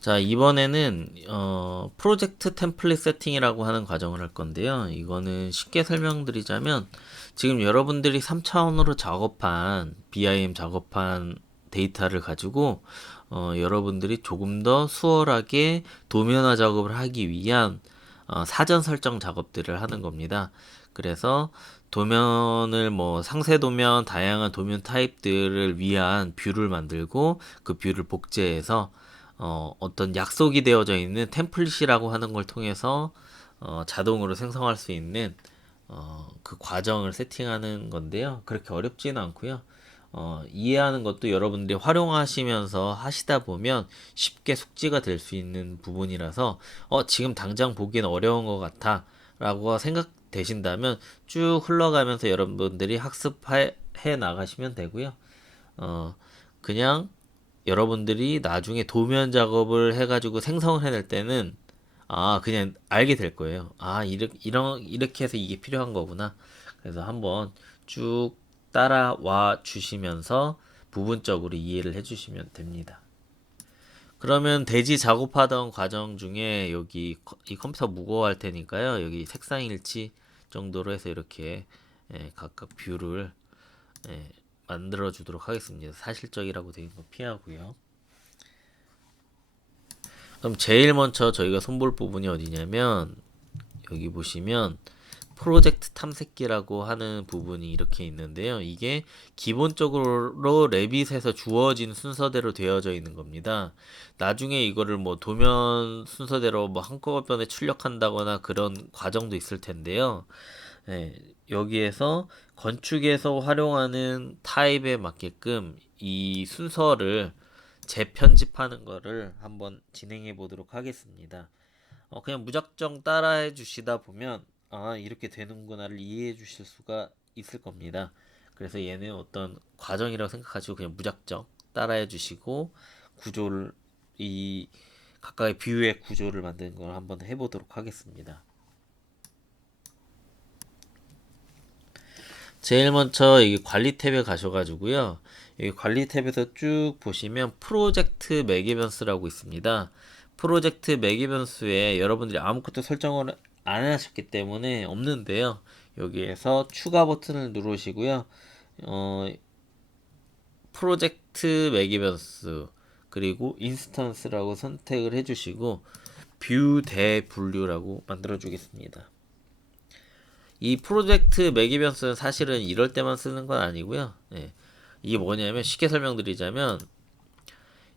자, 이번에는 프로젝트 템플릿 세팅이라고 하는 과정을 할 건데요. 이거는 쉽게 설명드리자면 지금 여러분들이 3차원으로 작업한 BIM 작업한 데이터를 가지고 여러분들이 조금 더 수월하게 도면화 작업을 하기 위한 사전 설정 작업들을 하는 겁니다. 그래서 도면을 뭐 상세 도면, 다양한 도면 타입들을 위한 뷰를 만들고 그 뷰를 복제해서 어떤 약속이 되어져 있는 템플릿이라고 하는 걸 통해서 자동으로 생성할 수 있는 그 과정을 세팅하는 건데요. 그렇게 어렵지는 않고요. 이해하는 것도 여러분들이 활용하시면서 하시다 보면 쉽게 숙지가 될 수 있는 부분이라서 지금 당장 보기엔 어려운 것 같아 라고 생각되신다면 쭉 흘러가면서 여러분들이 학습해 나가시면 되고요. 그냥 여러분들이 나중에 도면 작업을 해가지고 생성을 해낼 때는 그냥 알게 될 거예요. 이렇게 해서 이게 필요한 거구나. 그래서 한번 쭉 따라와 주시면서 부분적으로 이해를 해주시면 됩니다. 그러면 대지 작업하던 과정 중에 여기 이 컴퓨터 무거워할 테니까요. 여기 색상 일치 정도로 해서 이렇게 각각 뷰를 예, 만들어 주도록 하겠습니다. 사실적이라고 되어 있는 거 피하고요. 그럼 제일 먼저 저희가 손볼 부분이 어디냐면 여기 보시면 프로젝트 탐색기라고 하는 부분이 이렇게 있는데요. 이게 기본적으로 레빗에서 주어진 순서대로 되어져 있는 겁니다. 나중에 이거를 뭐 도면 순서대로 뭐 한꺼번에 출력한다거나 그런 과정도 있을 텐데요. 네, 여기에서 건축에서 활용하는 타입에 맞게끔 이 순서를 재편집하는 거를 한번 진행해 보도록 하겠습니다. 그냥 무작정 따라해 주시다 보면 이렇게 되는구나를 이해해 주실 수가 있을 겁니다. 그래서 얘는 어떤 과정이라고 생각하시고 그냥 무작정 따라해 주시고 구조를 이 각각의 뷰의 구조를 만드는 걸 한번 해보도록 하겠습니다. 제일 먼저 여기 관리 탭에 가셔가지고요. 여기 관리 탭에서 쭉 보시면 프로젝트 매개변수라고 있습니다. 프로젝트 매개변수에 여러분들이 아무것도 설정을 안 하셨기 때문에 없는데요. 여기에서 추가 버튼을 누르시고요. 어, 프로젝트 매개변수 그리고 인스턴스라고 선택을 해주시고 뷰 대분류라고 만들어 주겠습니다. 이 프로젝트 매기변수는 사실은 이럴 때만 쓰는 건 아니고요. 이게 뭐냐면 쉽게 설명드리자면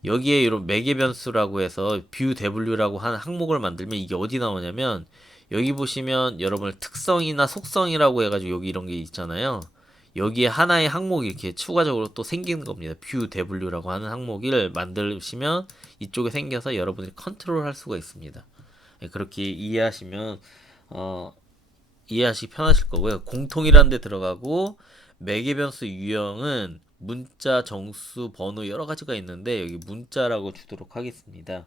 여기에 이런 매개변수라고 해서 뷰 w라고 하는 항목을 만들면 이게 어디 나오냐면 여기 보시면 여러분 특성이나 속성이라고 해가지고 여기 이런 게 있잖아요. 여기에 하나의 항목이 이렇게 추가적으로 또 생기는 겁니다. 뷰 w라고 하는 항목을 만드시면 이쪽에 생겨서 여러분들이 컨트롤할 수가 있습니다. 그렇게 이해하시면 어, 이해하시기 편하실 거고요. 공통이라는 데 들어가고 매개 변수 유형은 문자, 정수, 번호 여러 가지가 있는데 여기 문자라고 주도록 하겠습니다.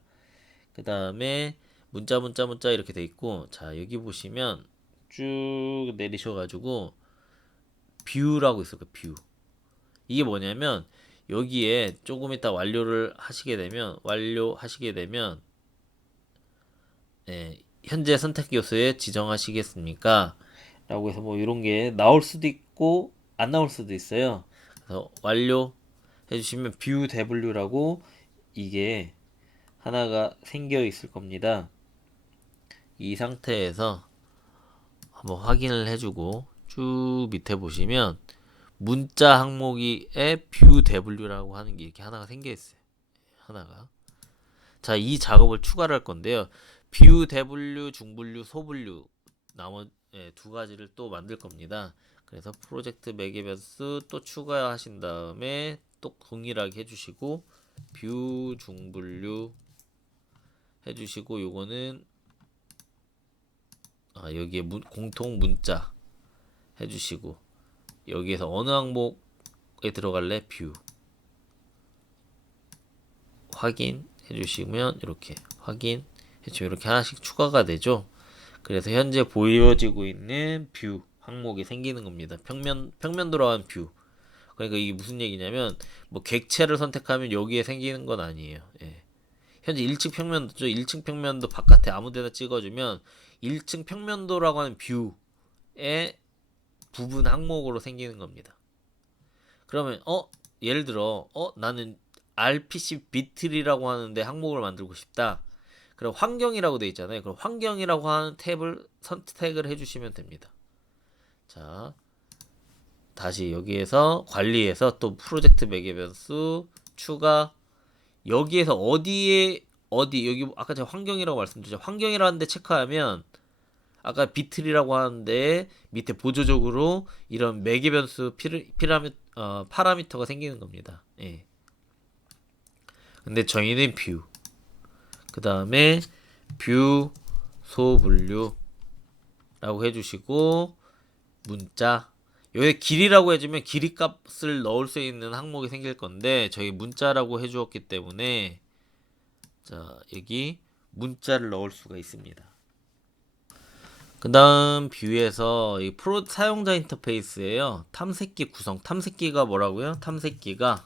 그 다음에 문자 이렇게 돼 있고 자 여기 보시면 쭉 내리셔가지고 뷰라고 있어요. 뷰. 이게 뭐냐면 여기에 조금 이따 완료하시게 되면 현재 선택 요소에 지정하시겠습니까? 라고 해서 뭐 이런 게 나올 수도 있고 안 나올 수도 있어요. 그래서 완료 해주시면 뷰 W라고 이게 하나가 생겨 있을 겁니다. 이 상태에서 한번 확인을 해주고 쭉 밑에 보시면 문자 항목에 뷰 W라고 하는 게 이렇게 하나가 생겨 있어요. 하나가. 자, 이 작업을 추가를 할 건데요. 뷰 대분류, 중분류, 소분류 나머지 두 가지를 또 만들 겁니다. 그래서 프로젝트 매개변수 또 추가하신 다음에 또 동일하게 해주시고 뷰 중분류 해주시고 요거는 여기에 공통 문자 해주시고 여기에서 어느 항목에 들어갈래 뷰 확인 해주시면 이렇게 확인 해주시면 이렇게 하나씩 추가가 되죠. 그래서 현재 보여지고 있는 뷰 항목이 생기는 겁니다. 평면 돌아간 뷰. 그러니까 이게 무슨 얘기냐면 뭐 객체를 선택하면 여기에 생기는 건 아니에요. 현재 1층 평면도죠. 1층 평면도 바깥에 아무데나 찍어주면 1층 평면도라고 하는 뷰의 부분 항목으로 생기는 겁니다. 그러면 예를 들어 나는 RPC 비틀이라고 하는데 항목을 만들고 싶다. 그럼 환경이라고 돼 있잖아요. 그럼 환경이라고 하는 탭을 선택을 해주시면 됩니다. 자, 다시 여기에서 관리해서 또 프로젝트 매개 변수 추가. 여기에서 어디 여기 아까 제가 환경이라고 말씀드렸죠. 환경이라는 데 체크하면 아까 비틀이라고 하는데 밑에 보조적으로 이런 매개 변수 파라미터가 생기는 겁니다. 예. 근데 저희는 뷰. 그 다음에 뷰 소분류라고 해주시고 문자. 여기 길이라고 해주면 길이 값을 넣을 수 있는 항목이 생길 건데 저희 문자라고 해주었기 때문에 자 여기 문자를 넣을 수가 있습니다. 그 다음 뷰에서 이 프로 사용자 인터페이스에요. 탐색기 구성. 탐색기가 뭐라고요? 탐색기가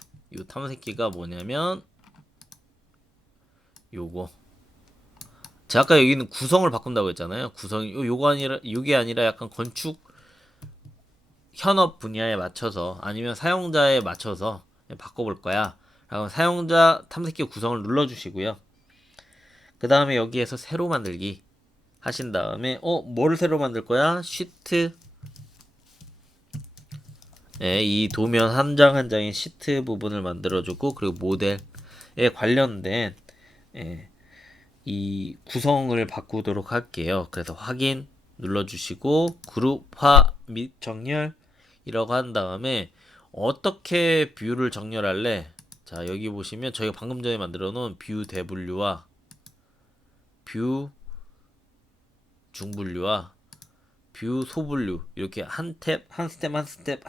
뭐냐면 요거. 제가 아까 여기는 구성을 바꾼다고 했잖아요. 요게 아니라 약간 건축 현업 분야에 맞춰서 아니면 사용자에 맞춰서 바꿔볼 거야. 라고 사용자 탐색기 구성을 눌러주시고요. 그 다음에 여기에서 새로 만들기 하신 다음에 뭐를 새로 만들 거야? 시트. 네, 이 도면 한 장 한 장의 시트 부분을 만들어주고 그리고 모델에 관련된 이 구성을 바꾸도록 할게요. 그래서 확인 눌러주시고 그룹화 및 정렬이라고 한 다음에 어떻게 뷰를 정렬할래? 자 여기 보시면 저희가 방금 전에 만들어 놓은 뷰 대분류와 뷰 중분류와 뷰 소분류 이렇게 한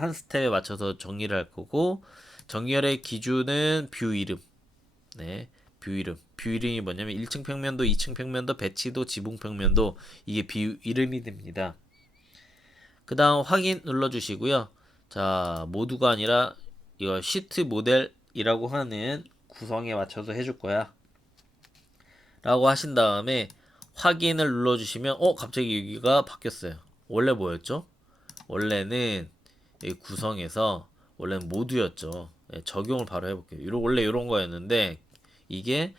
스텝에 맞춰서 정리를 할 거고 정렬의 기준은 뷰 이름. 네. 뷰 이름이 뭐냐면 1층 평면도, 2층 평면도, 배치도, 지붕 평면도 이게 뷰 이름이 됩니다. 그 다음 확인 눌러주시고요. 자 모두가 아니라 이거 시트 모델이라고 하는 구성에 맞춰서 해줄 거야 라고 하신 다음에 확인을 눌러주시면 갑자기 여기가 바뀌었어요. 원래 뭐였죠? 원래는 이 구성에서 원래는 모두였죠. 적용을 바로 해볼게요. 원래 이런 거였는데 이게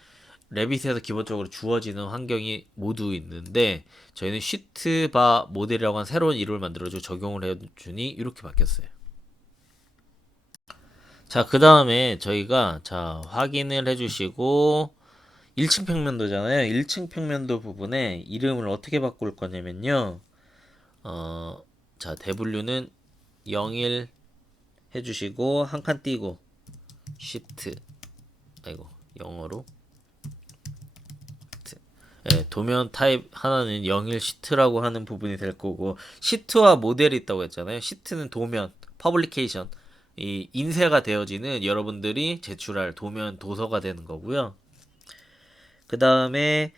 레빗에서 기본적으로 주어지는 환경이 모두 있는데 저희는 시트바 모델이라고 하는 새로운 이름을 만들어주고 적용을 해주니 이렇게 바뀌었어요. 자, 그 다음에 저희가 확인을 해주시고 1층 평면도잖아요. 1층 평면도 부분에 이름을 어떻게 바꿀 거냐면요. 대분류는 01 해주시고 한 칸 띄고 시트 영어로 도면 타입 하나는 01 시트라고 하는 부분이 될 거고 시트와 모델이 있다고 했잖아요. 시트는 도면, 퍼블리케이션 이 인쇄가 되어지는 여러분들이 제출할 도면 도서가 되는 거고요. 그 다음에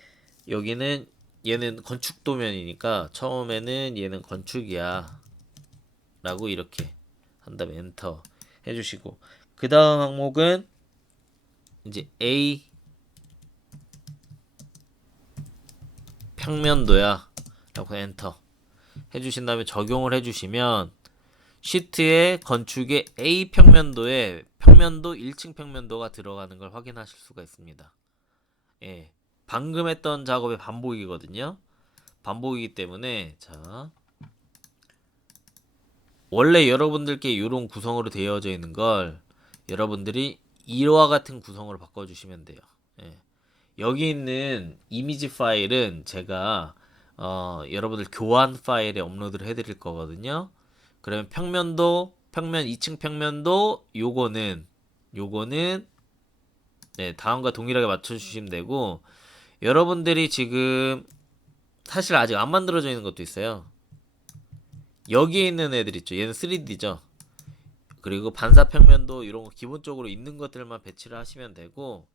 여기는 얘는 건축 도면이니까 처음에는 얘는 건축이야 라고 이렇게 한 다음에 엔터 해주시고 그 다음 항목은 이제 A 평면도야 라고 엔터 해주신 다음에 적용을 해주시면 시트의 건축의 A 평면도에 평면도 1층 평면도가 들어가는 걸 확인하실 수가 있습니다. 예, 방금 했던 작업의 반복이거든요. 반복이기 때문에 원래 여러분들께 이런 구성으로 되어져 있는 걸 여러분들이 이와 같은 구성으로 바꿔주시면 돼요. 예. 여기 있는 이미지 파일은 제가 여러분들 교환 파일에 업로드를 해드릴 거거든요. 그러면 평면 2층 평면도 요거는 다음과 동일하게 맞춰주시면 되고 여러분들이 지금 사실 아직 안 만들어져 있는 것도 있어요. 여기에 있는 애들 있죠. 얘는 3D죠. 그리고 반사평면도 이런 거 기본적으로 있는 것들만 배치를 하시면 되고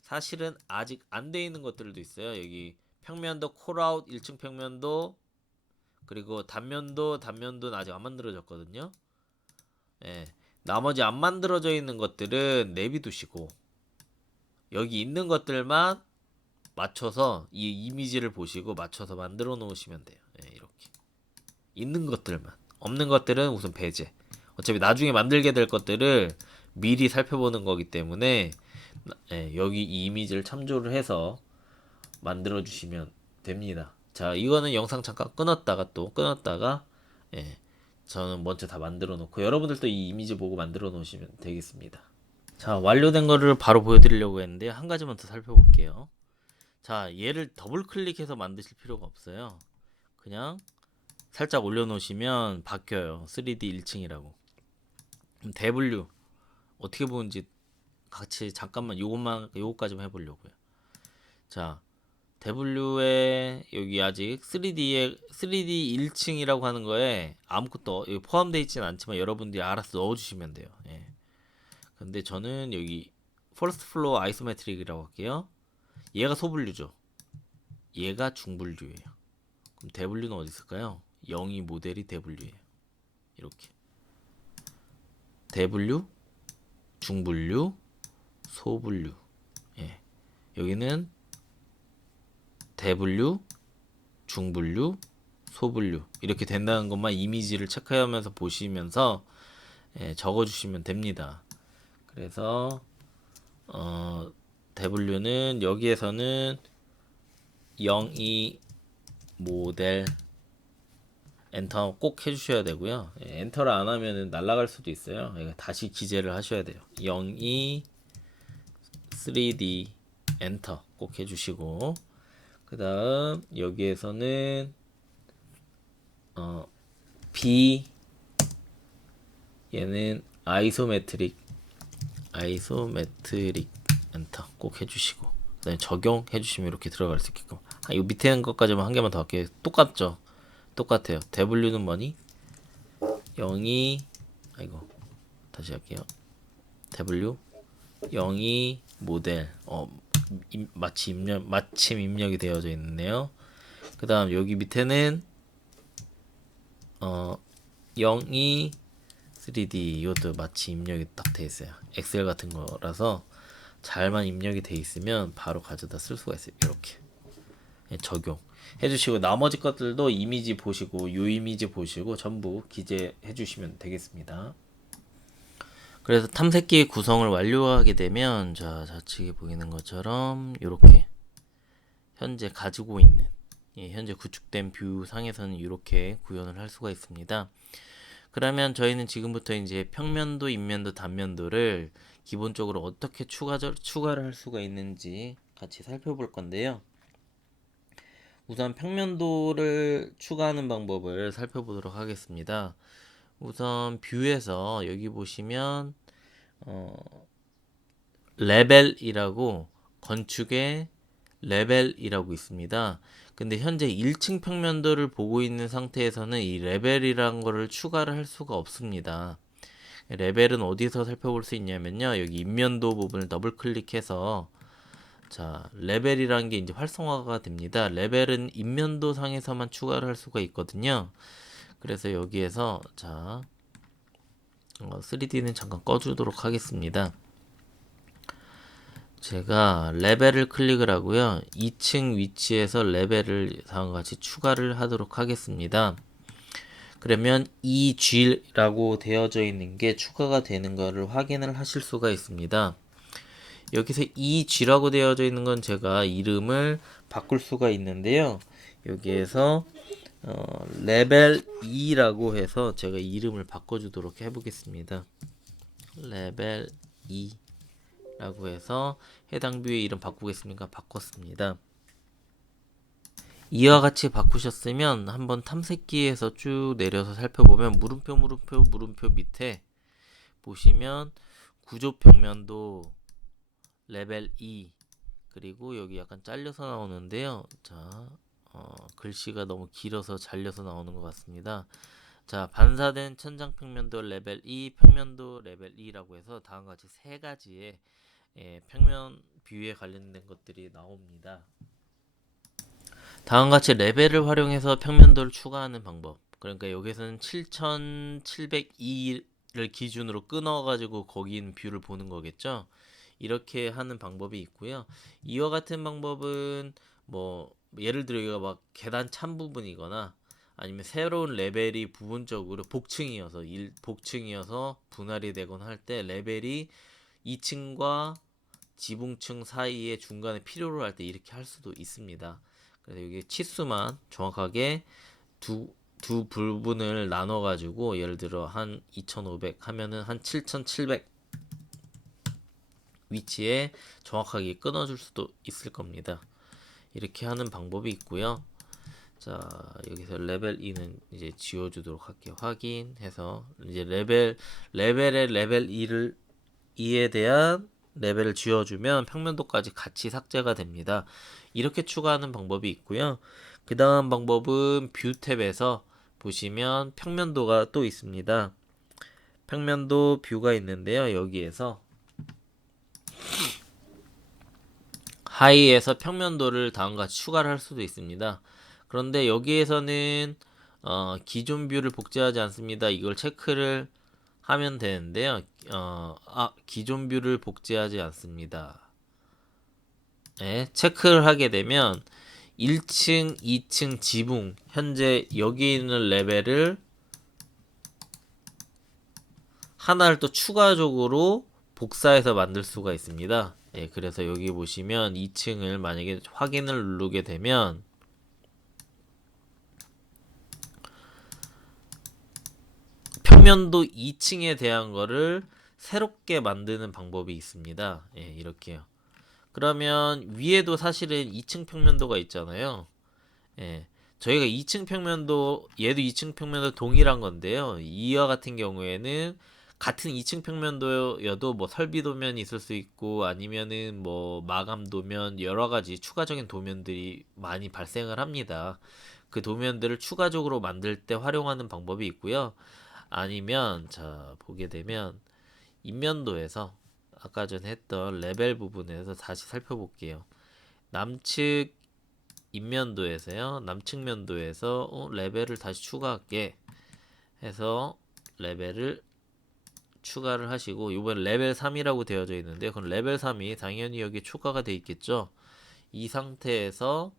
사실은 아직 안 돼 있는 것들도 있어요. 여기 평면도 콜아웃 1층 평면도 그리고 단면도는 아직 안 만들어졌거든요. 예. 나머지 안 만들어져 있는 것들은 내비두시고 여기 있는 것들만 맞춰서 이 이미지를 보시고 맞춰서 만들어 놓으시면 돼요. 예, 이렇게 있는 것들만, 없는 것들은 우선 배제. 어차피 나중에 만들게 될 것들을 미리 살펴보는 거기 때문에 예, 여기 이 이미지를 참조를 해서 만들어 주시면 됩니다. 자, 이거는 영상 잠깐 끊었다가 예, 저는 먼저 다 만들어 놓고 여러분들도 이 이미지 보고 만들어 놓으시면 되겠습니다. 자, 완료된 거를 바로 보여드리려고 했는데 한 가지만 더 살펴볼게요. 자, 얘를 더블 클릭해서 만드실 필요가 없어요. 그냥 살짝 올려놓으시면 바뀌어요. 3D 1층이라고. 대분류 어떻게 보는지 같이 잠깐만 요것까지만 해보려고요. 자, 대분류에 여기 아직 3D 1층이라고 하는 거에 아무것도 포함되어 있지는 않지만 여러분들이 알아서 넣어주시면 돼요. 예. 근데 저는 여기 퍼스트 플로어 아이소메트릭이라고 할게요. 얘가 소분류죠. 얘가 중분류예요. 그럼 대분류는 어디 있을까요? 0이 모델이 대분류예요. 이렇게 대분류, 중분류, 소분류. 예. 여기는 대분류, 중분류, 소분류 이렇게 된다는 것만 이미지를 체크하면서 보시면서 예, 적어주시면 됩니다. 그래서 대분류는 여기에서는 02 모델 엔터 꼭 해주셔야 되고요. 예, 엔터를 안 하면은 날아갈 수도 있어요. 다시 기재를 하셔야 돼요. 02 3D 엔터 꼭 해주시고 그 다음 여기에서는 B 얘는 아이소메트릭 엔터 꼭 해주시고 그 다음에 적용해 주시면 이렇게 들어갈 수 있게끔 이 밑에 있는 것까지만 한 개만 더 할게요. 똑같죠? 똑같아요. W는 뭐니? 02 아이고 다시 할게요. W 02 모델 마침 입력이 되어져 있네요. 그 다음 여기 밑에는 02 3D 이것도 마치 입력이 딱 돼 있어요. 엑셀 같은 거라서 잘만 입력이 돼 있으면 바로 가져다 쓸 수가 있어요. 이렇게 적용 해주시고 나머지 것들도 이미지 보시고 요 이미지 보시고 전부 기재해 주시면 되겠습니다. 그래서 탐색기 구성을 완료하게 되면 자 좌측에 보이는 것처럼 이렇게 현재 가지고 있는 현재 구축된 뷰 상에서는 이렇게 구현을 할 수가 있습니다. 그러면 저희는 지금부터 이제 평면도, 인면도, 단면도를 기본적으로 어떻게 추가를 할 수가 있는지 같이 살펴볼 건데요. 우선 평면도를 추가하는 방법을 살펴보도록 하겠습니다. 우선 뷰에서 여기 보시면 레벨이라고 건축의 레벨이라고 있습니다. 근데 현재 1층 평면도를 보고 있는 상태에서는 이 레벨이라는 거를 추가를 할 수가 없습니다. 레벨은 어디서 살펴볼 수 있냐면요. 여기 인면도 부분을 더블 클릭해서 자, 레벨이라는 게 이제 활성화가 됩니다. 레벨은 인면도 상에서만 추가를 할 수가 있거든요. 그래서 여기에서 자, 3D는 잠깐 꺼주도록 하겠습니다. 제가 레벨을 클릭을 하고요. 2층 위치에서 레벨을 다음과 같이 추가를 하도록 하겠습니다. 그러면 EG라고 되어져 있는 게 추가가 되는 것을 확인을 하실 수가 있습니다. 여기서 EG라고 되어져 있는 건 제가 이름을 바꿀 수가 있는데요. 여기에서 레벨 2라고 해서 제가 이름을 바꿔주도록 해보겠습니다. 레벨 2 라고 해서 해당 뷰의 이름 바꾸겠습니까? 바꿨습니다. 이와 같이 바꾸셨으면 한번 탐색기에서 쭉 내려서 살펴보면 물음표 밑에 보시면 구조 평면도 레벨 2 그리고 여기 약간 잘려서 나오는데요. 자, 글씨가 너무 길어서 잘려서 나오는 것 같습니다. 자, 반사된 천장 평면도 레벨 2, 평면도 레벨 2라고 해서 다음과 같이 세 가지의 평면 뷰에 관련된 것들이 나옵니다. 다음과 같이 레벨을 활용해서 평면도를 추가하는 방법. 그러니까 여기서는 7702를 기준으로 끊어가지고 거기 있는 뷰를 보는 거겠죠. 이렇게 하는 방법이 있고요. 이와 같은 방법은 뭐 예를 들어 이거 막 계단 찬 부분이거나 아니면 새로운 레벨이 부분적으로 복층이어서 분할이 되거나 할 때 레벨이 2층과 지붕층 사이에 중간에 필요로 할 때 이렇게 할 수도 있습니다. 그래서 여기 치수만 정확하게 두 부분을 나눠 가지고 예를 들어 한 2500 하면은 한 7700 위치에 정확하게 끊어줄 수도 있을 겁니다. 이렇게 하는 방법이 있고요. 자, 여기서 레벨 2는 이제 지워주도록 할게요. 확인해서 이제 레벨의 레벨 2에 대한 레벨을 지워주면 평면도까지 같이 삭제가 됩니다. 이렇게 추가하는 방법이 있고요. 그 다음 방법은 뷰 탭에서 보시면 평면도가 또 있습니다. 평면도 뷰가 있는데요. 여기에서 하이에서 평면도를 다음과 같이 추가를 할 수도 있습니다. 그런데 여기에서는 기존 뷰를 복제하지 않습니다. 이걸 체크를 하면 되는데요. 기존 뷰를 복제하지 않습니다. 네, 체크를 하게 되면 1층, 2층 지붕 현재 여기 있는 레벨을 하나를 또 추가적으로 복사해서 만들 수가 있습니다. 예, 그래서 여기 보시면 2층을 만약에 확인을 누르게 되면 평면도 2층에 대한 거를 새롭게 만드는 방법이 있습니다. 예, 이렇게요. 그러면 위에도 사실은 2층 평면도가 있잖아요. 예. 저희가 2층 평면도 얘도 2층 평면도 동일한 건데요. 이와 같은 경우에는 같은 2층 평면도여도 뭐 설비 도면이 있을 수 있고 아니면은 뭐 마감 도면 여러 가지 추가적인 도면들이 많이 발생을 합니다. 그 도면들을 추가적으로 만들 때 활용하는 방법이 있고요. 아니면 자 보게 되면 인면도에서 아까 전에 했던 레벨 부분에서 다시 살펴볼게요. 남측 인면도에서요. 남측 면도에서 레벨을 다시 추가할게 해서 레벨을 추가를 하시고 이번 레벨 3이라고 되어져 있는데 그럼 레벨 3이 당연히 여기 추가가 돼 있겠죠. 이 상태에서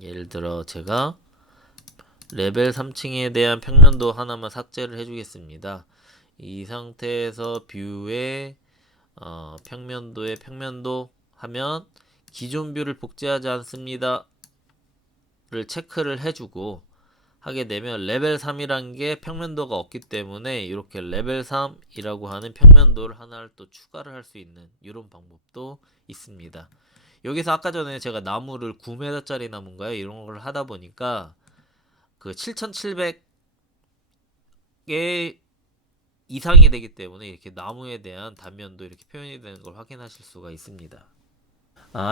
예를 들어 제가 레벨 3층에 대한 평면도 하나만 삭제를 해주겠습니다. 이 상태에서 뷰에 평면도에 평면도 하면 기존 뷰를 복제하지 않습니다를 체크를 해주고 하게 되면 레벨 3이란 게 평면도가 없기 때문에 이렇게 레벨 3이라고 하는 평면도를 하나를 또 추가를 할 수 있는 이런 방법도 있습니다. 여기서 아까 전에 제가 나무를 9m짜리 나무인가요? 이런 걸 하다 보니까 그 7700의 이상이 되기 때문에 이렇게 나무에 대한 단면도 이렇게 표현이 되는 걸 확인하실 수가 있습니다.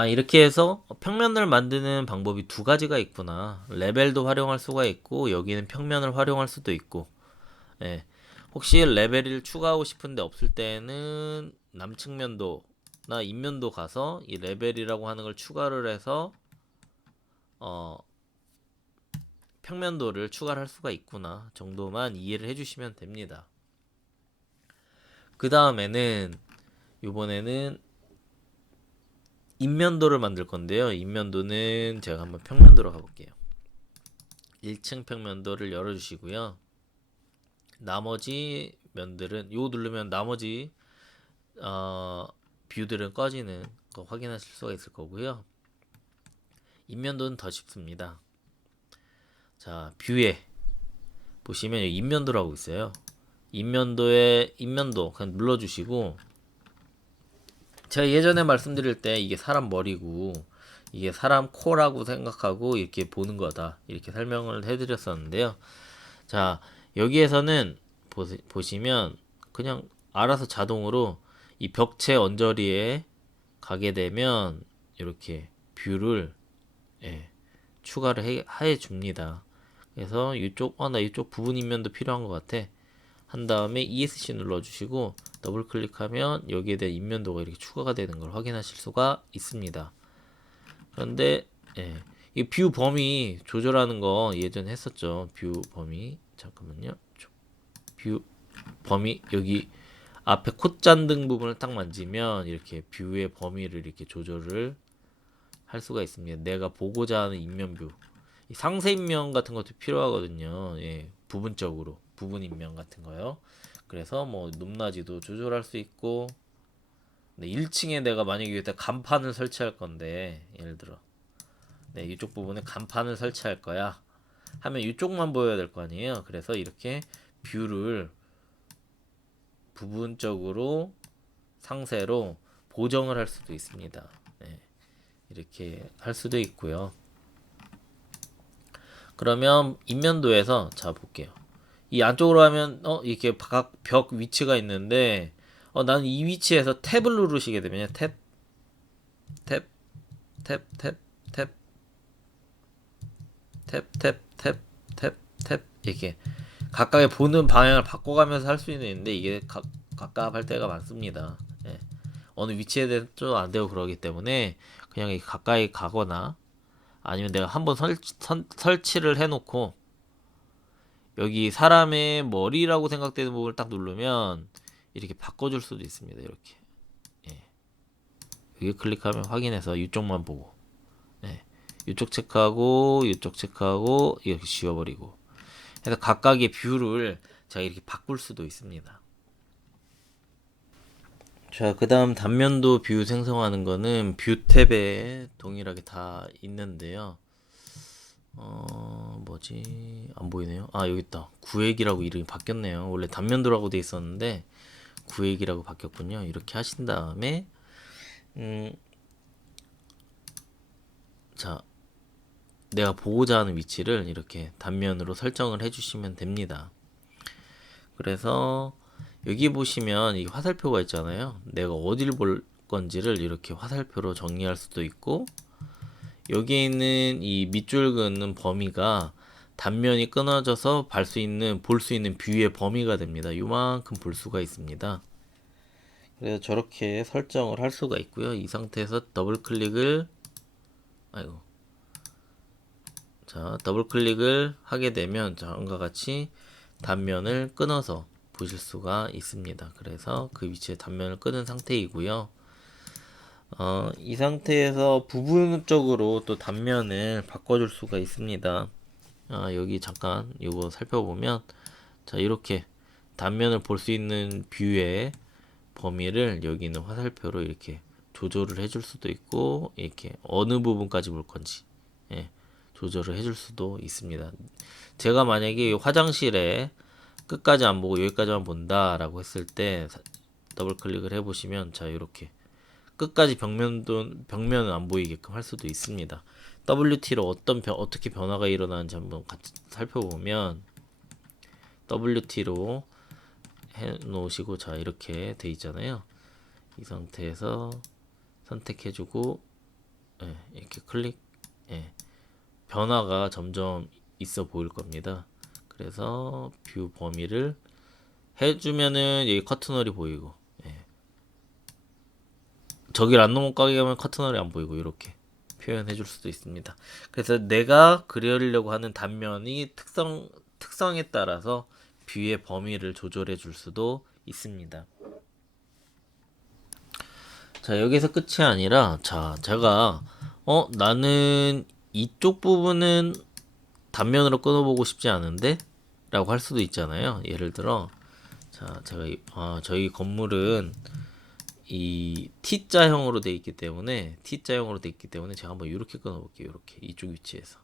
이렇게 해서 평면을 만드는 방법이 두 가지가 있구나. 레벨도 활용할 수가 있고, 여기는 평면을 활용할 수도 있고, 예. 혹시 레벨을 추가하고 싶은데 없을 때는 남측면도나 인면도 가서 이 레벨이라고 하는 걸 추가를 해서, 평면도를 추가를 할 수가 있구나. 정도만 이해를 해주시면 됩니다. 그 다음에는, 이번에는 인면도를 만들 건데요. 인면도는 제가 한번 평면도로 가볼게요. 1층 평면도를 열어주시고요. 나머지 면들은 요 누르면 나머지 뷰들은 꺼지는 거 확인하실 수가 있을 거고요. 인면도는 더 쉽습니다. 자, 뷰에 보시면 여기 인면도라고 있어요. 인면도에 인면도 그냥 눌러주시고 제가 예전에 말씀드릴 때 이게 사람 머리고 이게 사람 코라고 생각하고 이렇게 보는 거다 이렇게 설명을 해드렸었는데요. 자, 여기에서는 보시면 그냥 알아서 자동으로 이 벽체 언저리에 가게 되면 이렇게 뷰를 추가를 해 줍니다. 그래서 나 이쪽 부분 인면도 필요한 것 같아. 한 다음에 ESC 눌러주시고 더블 클릭하면 여기에 대한 인면도가 이렇게 추가가 되는 걸 확인하실 수가 있습니다. 그런데 이 뷰 범위 조절하는 거 예전에 했었죠. 뷰 범위 잠깐만요. 뷰 범위 여기 앞에 콧잔등 부분을 딱 만지면 이렇게 뷰의 범위를 이렇게 조절을 할 수가 있습니다. 내가 보고자 하는 인면뷰, 상세 인면 같은 것도 필요하거든요. 예, 부분적으로 부분 인면 같은 거요. 그래서 뭐 높낮이도 조절할 수 있고, 네, 1층에 내가 만약에 여기다 간판을 설치할 건데, 예를 들어 네, 이쪽 부분에 간판을 설치할 거야 하면 이쪽만 보여야 될 거 아니에요. 그래서 이렇게 뷰를 부분적으로 상세로 보정을 할 수도 있습니다. 네, 이렇게 할 수도 있고요. 그러면 인면도에서 자 볼게요. 이 안쪽으로 하면 이렇게 각 벽 위치가 있는데 나는 이 위치에서 탭을 누르시게 되면 탭, 탭, 탭, 탭, 탭, 탭, 탭, 탭, 탭, 탭 이렇게 각각의 보는 방향을 바꿔가면서 할 수 있는데 이게 각각 할 때가 많습니다. 예. 어느 위치에 대해서 좀 안 되고 그러기 때문에 그냥 가까이 가거나 아니면 내가 한번 설치를 해놓고 여기 사람의 머리라고 생각되는 부분을 딱 누르면 이렇게 바꿔줄 수도 있습니다. 이렇게 여기 클릭하면 확인해서 이쪽만 보고 이쪽 체크하고 이쪽 체크하고 이렇게 지워버리고 해서 각각의 뷰를 제가 이렇게 바꿀 수도 있습니다. 자, 그 다음 단면도 뷰 생성하는 거는 뷰 탭에 동일하게 다 있는데요. 뭐지? 안 보이네요. 아, 여기 있다. 구획이라고 이름이 바뀌었네요. 원래 단면도라고 돼 있었는데 구획이라고 바뀌었군요. 이렇게 하신 다음에 자, 내가 보고자 하는 위치를 이렇게 단면으로 설정을 해주시면 됩니다. 그래서 여기 보시면 이 화살표가 있잖아요. 내가 어디를 볼 건지를 이렇게 화살표로 정리할 수도 있고, 여기에 있는 이 밑줄 긋는 범위가 단면이 끊어져서 볼 수 있는 뷰의 범위가 됩니다. 요만큼 볼 수가 있습니다. 그래서 저렇게 설정을 할 수가 있고요. 이 상태에서 더블 클릭을 더블 클릭을 하게 되면 다음과 같이 단면을 끊어서 보실 수가 있습니다. 그래서 그 위치에 단면을 끄는 상태이고요. 이 상태에서 부분적으로 또 단면을 바꿔줄 수가 있습니다. 여기 잠깐 이거 살펴보면 자, 이렇게 단면을 볼 수 있는 뷰의 범위를 여기 있는 화살표로 이렇게 조절을 해줄 수도 있고, 이렇게 어느 부분까지 볼 건지 조절을 해줄 수도 있습니다. 제가 만약에 화장실에 끝까지 안 보고 여기까지만 본다라고 했을 때 더블 클릭을 해보시면 자, 이렇게 끝까지 벽면은 안 보이게끔 할 수도 있습니다. WT로 어떻게 변화가 일어나는지 한번 같이 살펴보면 WT로 해 놓으시고 자, 이렇게 돼 있잖아요. 이 상태에서 선택해주고 이렇게 클릭 변화가 점점 있어 보일 겁니다. 그래서 뷰 범위를 해주면은 여기 커튼홀이 보이고, 저길 안 넘어가게 하면 커튼홀이 안 보이고, 이렇게 표현해 줄 수도 있습니다. 그래서 내가 그리려고 하는 단면이 특성에 따라서 뷰의 범위를 조절해 줄 수도 있습니다. 자, 여기서 끝이 아니라 자, 제가 나는 이쪽 부분은 단면으로 끊어보고 싶지 않은데 라고 할 수도 있잖아요. 예를 들어 자, 제가 저희 건물은 이 T자형으로 돼 있기 때문에 제가 한번 이렇게 끊어볼게요. 이렇게 이쪽 위치에서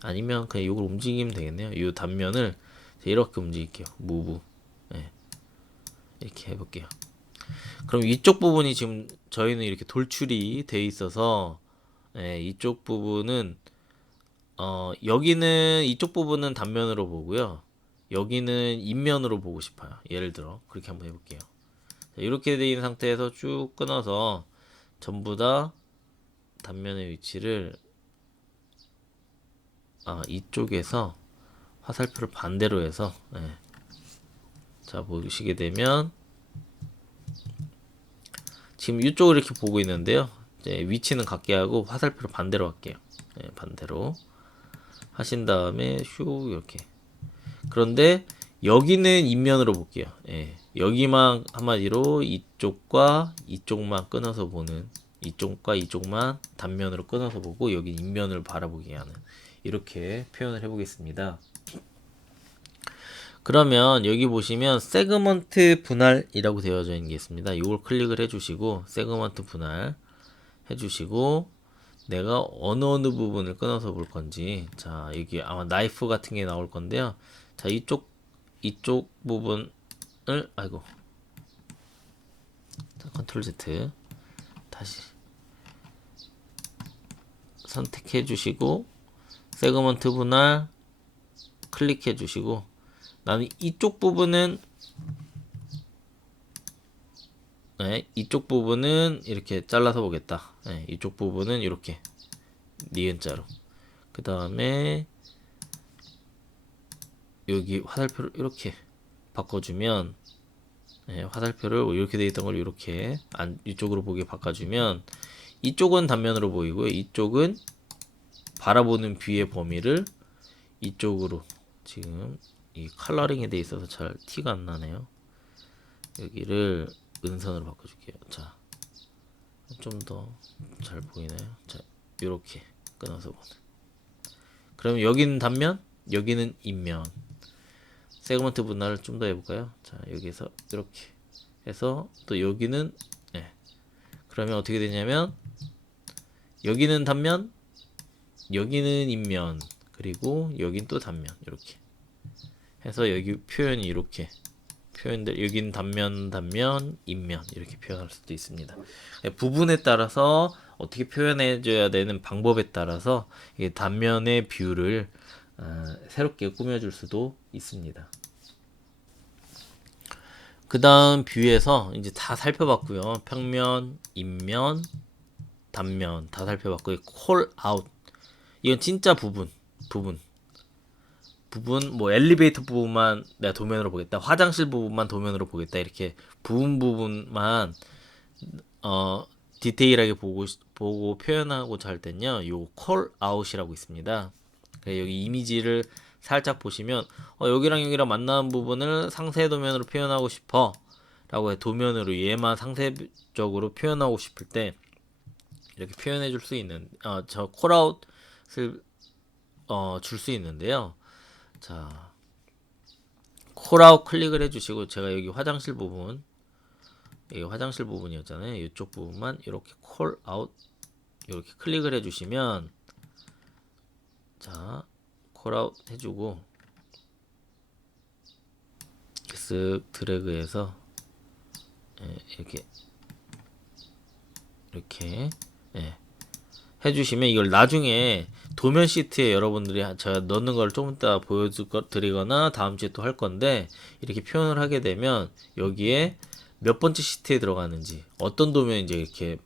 아니면 그냥 이걸 움직이면 되겠네요. 이 단면을 이렇게 움직일게요. 무브 이렇게 해볼게요. 그럼 이쪽 부분이 지금 저희는 이렇게 돌출이 돼 있어서 이쪽 부분은 여기는 이쪽 부분은 단면으로 보고요. 여기는 인면으로 보고 싶어요. 예를 들어 그렇게 한번 해볼게요. 자, 이렇게 되어 있는 상태에서 쭉 끊어서 전부 다 단면의 위치를 이쪽에서 화살표를 반대로 해서 자, 보시게 되면 지금 이쪽을 이렇게 보고 있는데요. 이제 위치는 같게 하고 화살표를 반대로 할게요. 반대로 하신 다음에 슉 이렇게. 그런데 여기는 인면으로 볼게요. 여기만 한마디로 이쪽과 이쪽만 끊어서 보는, 이쪽과 이쪽만 단면으로 끊어서 보고 여기 인면을 바라보게 하는, 이렇게 표현을 해보겠습니다. 그러면 여기 보시면 세그먼트 분할이라고 되어져 있는 게 있습니다. 이걸 클릭을 해주시고 세그먼트 분할 해주시고 내가 어느 부분을 끊어서 볼 건지, 자 여기 아마 나이프 같은 게 나올 건데요. 자 이쪽 부분을, 아이고, 컨트롤 Z 다시 선택해 주시고 세그먼트 분할 클릭해 주시고, 나는 이쪽 부분은, 네, 이쪽 부분은 이렇게 잘라서 보겠다. 네, 이쪽 부분은 이렇게 니은자로, 그 다음에 여기 화살표를 이렇게 바꿔주면, 네, 화살표를 이렇게 돼 있던 걸 이렇게 이쪽으로 보게 바꿔주면 이쪽은 단면으로 보이고요. 이쪽은 바라보는 뷰의 범위를 이쪽으로, 지금 이 컬러링에 돼 있어서 잘 티가 안 나네요. 여기를 은선으로 바꿔줄게요. 자, 좀 더 잘 보이나요? 자, 이렇게 끊어서 보는. 그러면 여기는 단면, 여기는 인면. 세그먼트 분할을 좀 더 해볼까요? 자, 여기서 이렇게 해서 또 여기는, 네. 그러면 어떻게 되냐면 여기는 단면, 여기는 인면, 그리고 여긴 또 단면, 이렇게 해서 여기 표현이 이렇게 표현들, 여긴 단면, 인면, 이렇게 표현할 수도 있습니다. 부분에 따라서 어떻게 표현해줘야 되는 방법에 따라서 이게 단면의 뷰를 새롭게 꾸며줄 수도 있습니다. 그 다음 뷰에서 이제 다 살펴봤고요. 평면, 인면, 단면 다 살펴봤고요. 콜 아웃, 이건 진짜 부분 뭐 엘리베이터 부분만 내가 도면으로 보겠다, 화장실 부분만 도면으로 보겠다, 이렇게 부분만 디테일하게 보고 표현하고자 할 땐요, 요 콜 아웃이라고 있습니다. 여기 이미지를 살짝 보시면 여기랑 여기랑 만나는 부분을 상세 도면으로 표현하고 싶어 라고 해, 도면으로 얘만 상세적으로 표현하고 싶을 때 이렇게 표현해 줄 수 있는, 저 콜아웃을 줄 수 있는데요. 자, 콜아웃 클릭을 해주시고, 제가 여기 화장실 부분, 여기 화장실 부분이었잖아요. 이쪽 부분만 이렇게 콜아웃 이렇게 클릭을 해주시면, 자, 콜아웃 해주고 쓱 드래그해서 이렇게 해주시면, 이걸 나중에 도면 시트에 여러분들이 제가 넣는 걸 좀 이따 보여드리거나 다음 주에 또 할 건데, 이렇게 표현을 하게 되면 여기에 몇 번째 시트에 들어가는지, 어떤 도면인지 이렇게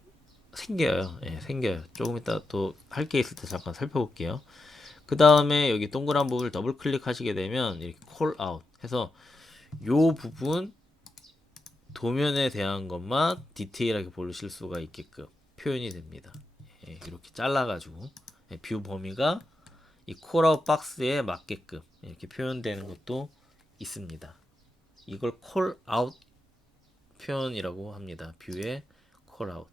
생겨요. 생겨요. 조금 이따 또 할 게 있을 때 잠깐 살펴볼게요. 그 다음에 여기 동그란 부분을 더블 클릭하시게 되면 이렇게 콜 아웃 해서 요 부분 도면에 대한 것만 디테일하게 보실 수가 있게끔 표현이 됩니다. 이렇게 잘라가지고 뷰 범위가 이 콜아웃 박스에 맞게끔 이렇게 표현되는 것도 있습니다. 이걸 콜아웃 표현이라고 합니다. 뷰의 콜아웃.